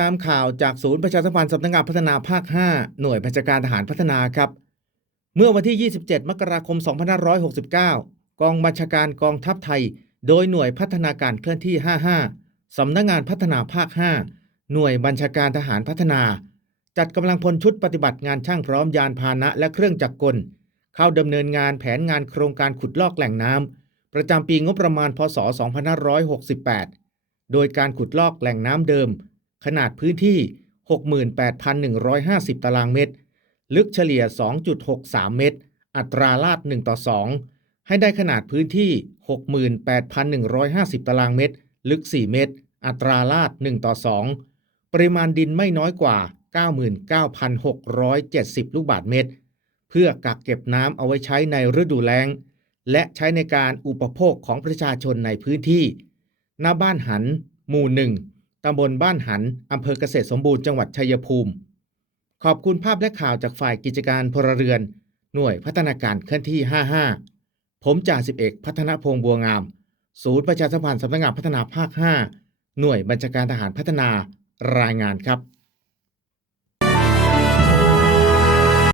ตามข่าวจากศูนย์ประชาสัมพันธ์สำนักงานพัฒนาภาค 5 หน่วยบัญชาการทหารพัฒนาครับ เมื่อวันที่ 27 มกราคม 2569 กองบัญชาการกองทัพไทย โดยหน่วยพัฒนาการเคลื่อนที่ 55 สำนักงานพัฒนาภาค 5 หน่วยบัญชาการทหารพัฒนา จัดกำลังพลชุดปฏิบัติงานช่างพร้อมยานพาหนะและเครื่องจักรกล เข้าดำเนินงานแผนงานโครงการขุดลอกแหล่งน้ำประจำปีงบประมาณพศ 2568 โดยการขุดลอกแหล่งน้ำเดิมขนาดพื้นที่ 68,150 ตารางเมตรลึกเฉลี่ย 2.63 เมตรอัตราลาด1:2ให้ได้ขนาดพื้นที่ 68,150 ตารางเมตรลึก4เมตรอัตราลาด1:2ปริมาณดินไม่น้อยกว่า 99,670 ลูกบาศก์เมตรเพื่อกักเก็บน้ำเอาไว้ใช้ในฤดูแล้งและใช้ในการอุปโภคของประชาชนในพื้นที่ณบ้านหันหมู่ 1 ตำบลบ้านหันอำเภอเกษตรสมบูรณ์จังหวัดชัยภูมิขอบคุณภาพและข่าวจากฝ่ายกิจการพลเรือนหน่วยพัฒนาการเคลื่อนที่ 55 ผมจ่าสิบเอกพัฒนพงษ์บัวงามศูนย์ประชาสัมพันธ์สำนักงานพัฒนาภาค 5 หน่วยบัญชาการทหารพัฒนารายงานครับ